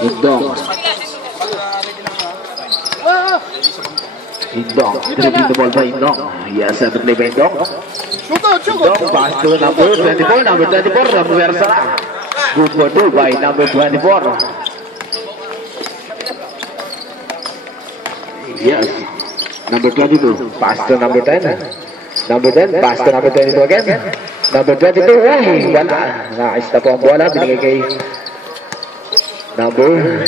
Indong. Indong. Dribbling the ball by Indong. Yes, seven play by Indong. Indong pass to number 24. Number 24, Ramuel Sara. Good for two by number 24. Yes. Number 22. Pass to number 10. Number 10. Pass to number 22 again. Number 22. Uy, wala. Nakais na po ang bola. Binigay kay number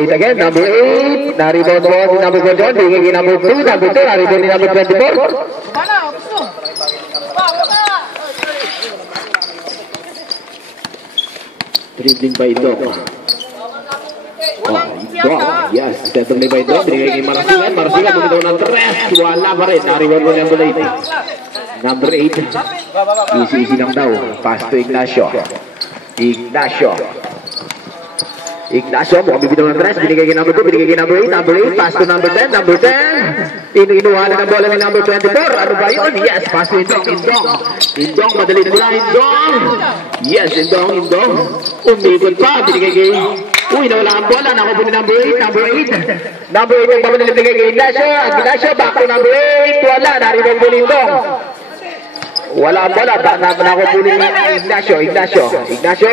8 again. Number 8. Na-rebound po si number 21. Binigay kay number 2. Number 2. Na-rebound ni number 24. Dribbling by Indong. Indong. Yes. Definitely by Indong. Binigay kay Marasigan. Marasigan bumitaw ng 3. Wala pa rin. Na-rebound po ni number 8. Number 8. Easy lang daw. Pass to Ignacio. Ignacio. Mukhang bibitaw ng 3. Binigay kay number 2. Binigay kay number 8. Number 8. Pass to number 10. Number 10. Inuhala ng bola ni number 24. Ano ba yun? Yes. Pass to Indong. Indong. Madali na nila. Indong. Yes. Indong. Umikot pa. Binigay kay... Uy, nawala ang bola. Nakupo ni number 8. Number 8. Number 8 ang babanil binigay kay Ignacio. Ignacio. Back to number 8. Wala. Naribang po ni Indong. Wala ang bola. Nakupo ni Ignacio. Ignacio.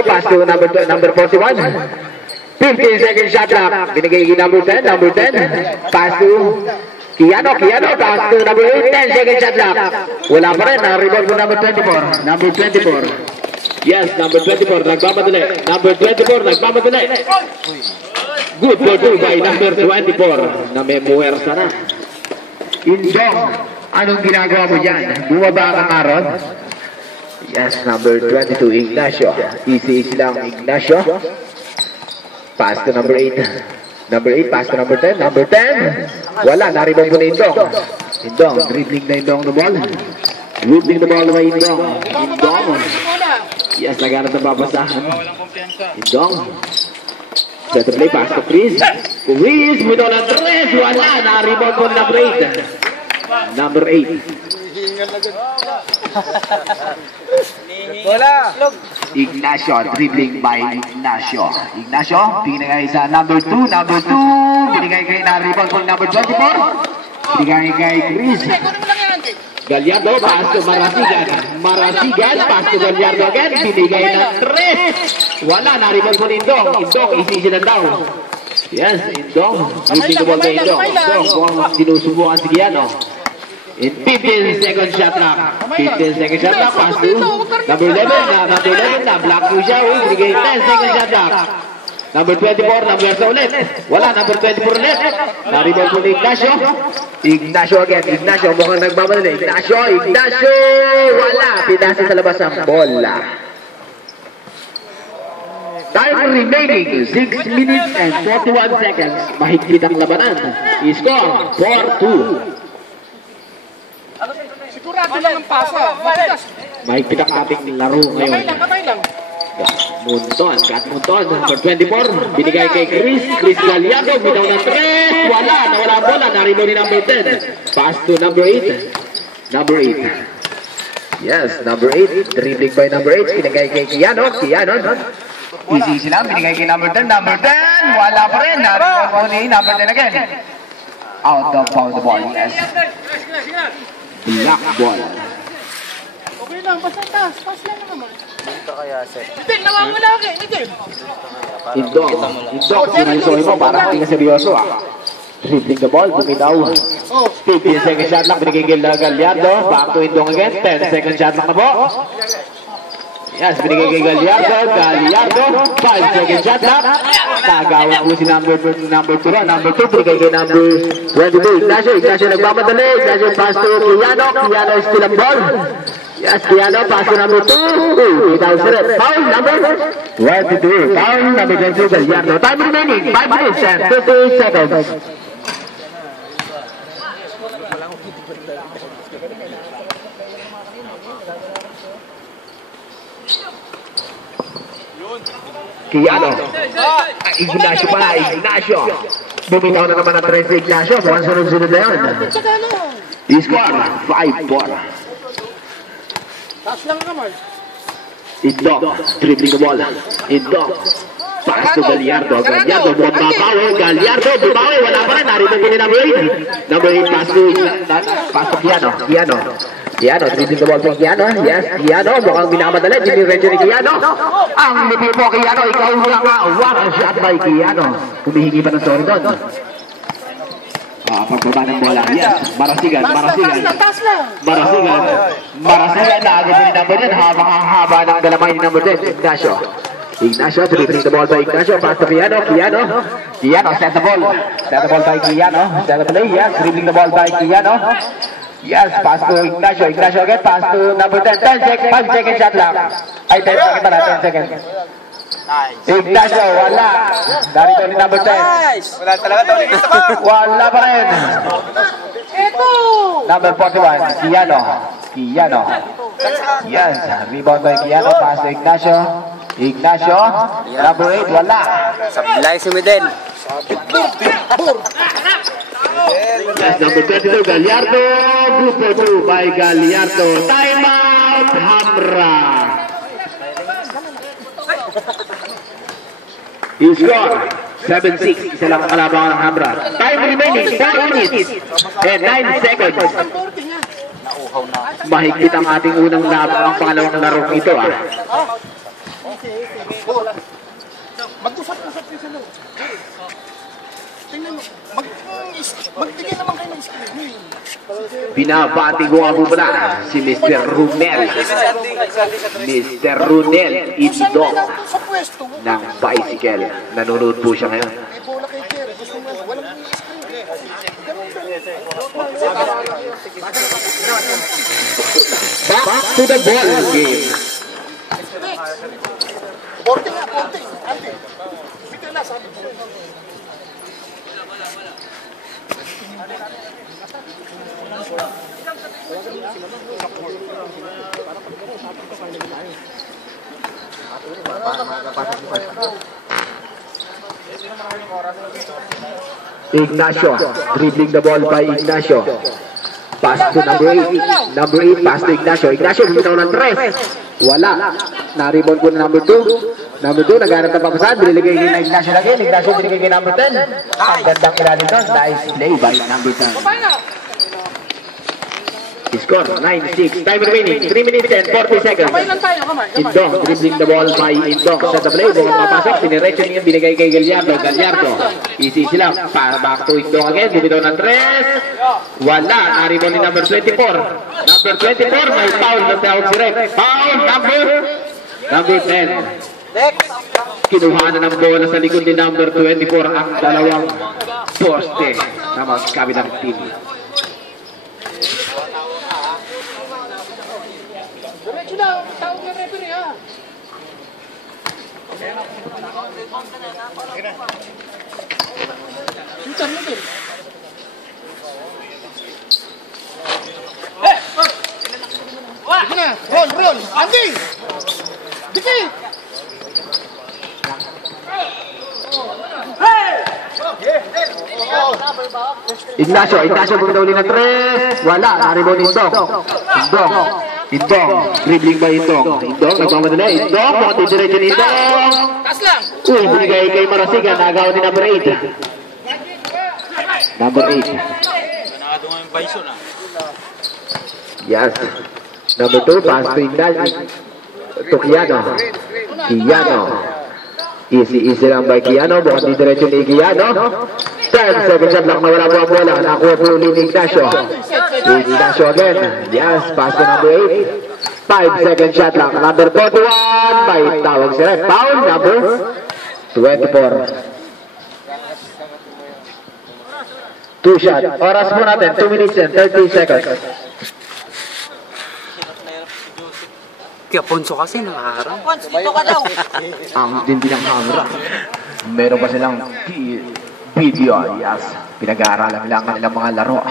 Pass to number 41. 15-second shot clock. Binigay kay number 10. Number 10. Pass to Kiano. Pass to number 8. 10-second shot clock. Wala pa rin. Na-rebound po number 24. Number 24. Yes, number 24. Nagmamadali. Number 24. Nagmamadali. Good for two by number 24. Na may muwersa na. Indong. Anong ginagawa mo dyan? Bumaba ka karon? Yes, number 22. Ignacio. Easy lang Ignacio. Pass to number 8. Number 8, pass to number 10. Number 10. Wala, naribang po na Indong. Dribbling na Indong the ball. Dribbling the ball by Indong. Yes, naganap ng babasahan. Indong. Set to play, pass to Chris. Chris, bitaw ng 3. Wala, naribang po number 8. Number 8. Ignacio, dribbling by Ignacio. Binigay sa number 2. Binigay kay na-rebound po number 24. Binigay kay Chris. Gallardo, pass to Marasigan. Pass to Gallardo again. Binigay na 3. Wala, na-rebound po ni Indong. Easy lang daw. Yes, Indong. Dribbling the ball by Indong. Mukhang sinusubukan si Giano. In 15-second shot clock. 15-second shot clock. Pass to number 11. Na-block po siya. Binigay 10-second shot clock. Number 24. Number sa ulit. Wala. Number 24 ulit. Na-rebound po ni Ignacio. Ignacio again. Mukhang nagmamadali. Ignacio. Wala. Pinasa sa labas ang bola. Time remaining. 6 minutes and 41 seconds. Mahigpit ang labanan. I-score 4-2. Sigurado lang ang pasa. Mahigpit ang ating laro ngayon. Kamay lang. Munton. Number 24. Binigay kay Chris Gallardo. Bitaw ng 3. Wala ang bola. Narino ni number 10. Pass to number 8. Yes, number 8. Dribbling by number 8. Binigay kay Kiano. Easy lang. Binigay kay number 10. Wala pa rin. Narino ni number 10 again. Out of bounds the ball. Yes. Black ball. Okay lang, basta taas. Pass lang naman. Dito kaya, sir. Mitil, nawawala ka. Mitil. Indong, sinalisohin mo para hindi ka seryoso Dribbling the ball, bumitaw. 15 second shot lang, binigay kay Gallardo. Back to Indong again, 10 second shot lang na po. Yes, binigay kay Gallardo. 5 second shot lang. Tagawan po si number 2. Number 2, binigay kay number 22. Ignacio nagmamadali. Ignacio pass to Kiano. Kiano is still ang ball. Yes, Kiano pass to number 2. Foul number 22. Foul number 22, Gallardo. Time remaining, 5 minutes and 50 seconds. Kiano. Ignacio. Bumitaw na naman ang 3 si Ignacio. Mukhang sunod-sunod na yun. I-score, 5-4. Taas lang naman. Indong, dribbling the ball. Indong. Pass to Gallardo. Gallardo, bumabawi. Gallardo, bumabawi. Wala pa rin. Narito din ni number 8. Number 8, pass to Kiano. Kiano, dribbling the ball to Kiano. Yes, Kiano. Mukhang minamadali. Diniretso ni Kiano. Ang lipid mo, Kiano. Ikaw lang nga. Wow, shot by Kiano. Humihingi pa ng sorry doon. Pagbaba ng bola. Yes, Marasigan. Marasigan. Naagad ni number 10. Haba ng galamay ni number 10. Ignacio, dribbling the ball by Ignacio. Pass to Kiano. Kiano, set the ball. Set the ball by Kiano. Set the play. Yes, dribbling the ball by Kiano. Yes, pass to Ignacio. Ignacio again, pass to number 10. 10 seconds, 5 second shot lang. Ay, 10 seconds pala, 10 seconds. Ignacio, wala. Narito ni number 10. Wala talaga daw dito ba? Wala pa rin. Number 41, Kiano. Yes, rebound by Kiano, pass to Ignacio. Number 8, wala. Sablay si Meden. Yes, number 22, Gallardo. Grupo 2 by Gallardo. Time out, Hamra. You score 7-6. Isa lang ang kalabangan ng Hamra. Time remaining 4 minutes and 9 seconds. Mahigpit ang ating unang ang pangalawang laro ito. Mag-usap-usap kayo sa loob. Tingnan mo. Magbigay naman kayo ng screen. Binabati ko nga po pala si Mr. Runel. Mr. Runel Indong ng bicycle. Nanonood po siya ngayon. May bola kay Jerry. Gusto mo walang screen. Back to the ball game. Porting. Ante. Bigyan na sabi ko. Ignacio, dribbling the ball by Ignacio. Pass to number 8. Number 8, pass to Ignacio. Ignacio, bumitaw ng 3. Wala. Na-rebound ko na number 2. Number 2, naghanap ng papasan. Biniligay kay Ignacio lagi. Ignacio binigay kay number 10. Ang gandang ilalim doon. Nice play by number 10. Score 9-6. Time remaining 3 minutes and 40 seconds. Kamay lang tayo, kamay. Indong, dribbling the ball by Indong. Set the play, bukan papasok. Siniretso niya, binigay kay Gallardo. Easy sila. Back to Indong again. Bumitaw ng 3. Wala. Naribon ni number 24. Number 24, may foul na tawag si Rep. Foul number 10. Kinuha na ng bola sa likod ni number 24 ang dalawang poste na magkabilang team. Diretso na, tawag ng referee ha. Shootan mo din. Sige na, roll. Andy! Diki! Ignacio bumitaw ulit ng 3. Wala, naribon Indong, dribbling by Indong, nagmamadali, Indong, pati diretso ni Indong. Taas lang! Uy, binigay kay Marasigan, nagawa ni number 8. Number 8. Yes. Number 2, pass to Ignacio. To Kiano. Easy lang by Kiano, bukan di diretso ni Kiano. 10 seconds shot lang, nawala po ang bola. Nakuha po ulit ni Ignacio. Ignacio again. Yes, pass to number 8. 5 second shot lang. Number 41, may tawag si Rep. Foul number 24. 2 shot. Oras po natin, 2 minutes and 30 seconds. Kaya Ponso kasi nakaharap. Pons, dito ka daw. Ang dindi ng camera. Meron pa silang video. Yes. Pinag-aaralan nila ang kanilang mga laro.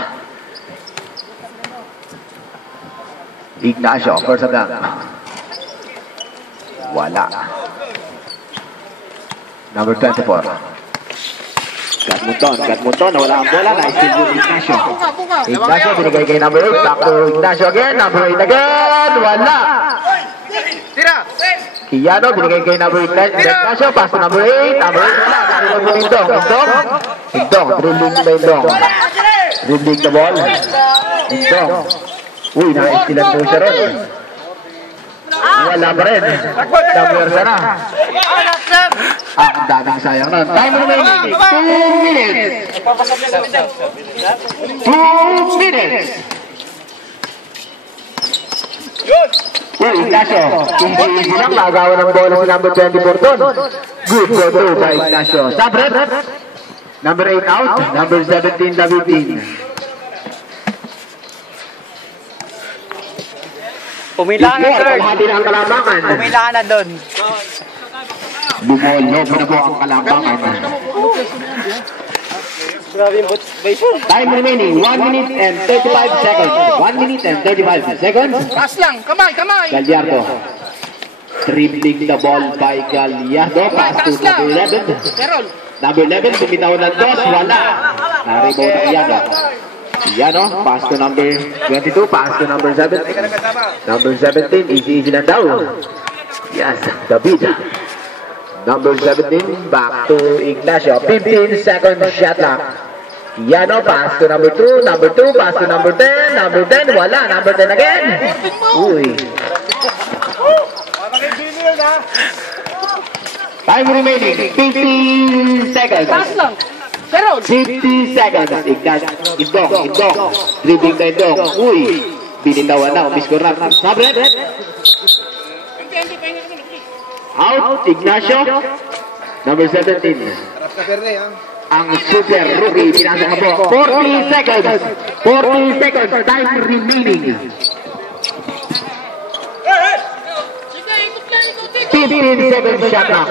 Ignacio, first of them. Wala. Number 24. Gatmuton. Nawala ang bola. Nice team with Ignacio. Ignacio, binigay kay number 8. Back to Ignacio again. Number 8 again. Wala. Tira! Kiano, binigay kay number 8, Ignacio, pass to number 8, number 8, wala, narinig mo Indong, Indong, dribbling ba Indong? Dribbling the ball, Indong, uy, nakaistilan po siya ron. Wala pa rin, number sana. Ang daming sayang nun. Time remaining, 2 minutes. 2 minutes. Uy, Ignacio, easy lang, magawa ng bola si number 24 doon. Good for 2 by Ignacio. Sabret, number 8 out, number 17, Davidin. Pumila ka na, sir. Kalahati na ang kalamangan. Pumila ka na doon. Bumol, no, na po ang kalamangan. Time remaining, 1 minute and 35 seconds. 1 minute and 35 seconds. Pass lang, kamay, kamay. Gallardo. Dribbling the ball by Gallardo. Pass to number 11. Carol. Number 11, bumitaw ng dos. Wala. Naribaw na Iano. Iano, pass to number 22. Pass to number 7. Number 17, easy lang daw. Yes, David. Number 17, back to Ignacio. 15 seconds shot clock. Iano, pass to number 2. Number 2, pass to number 10. Number 10, wala. Number 10 again. Uy. Time remaining, 15 seconds. Pass lang. Carol. 50 seconds. Indong. Dribbling na Indong. Uy. Binitawan na. Umiskor na. Sabret. Out. Ignacio. Number 17. Ang super rookie. Pinasa ka po. 40 seconds. 40 seconds. Time remaining. 15 seconds shot clock.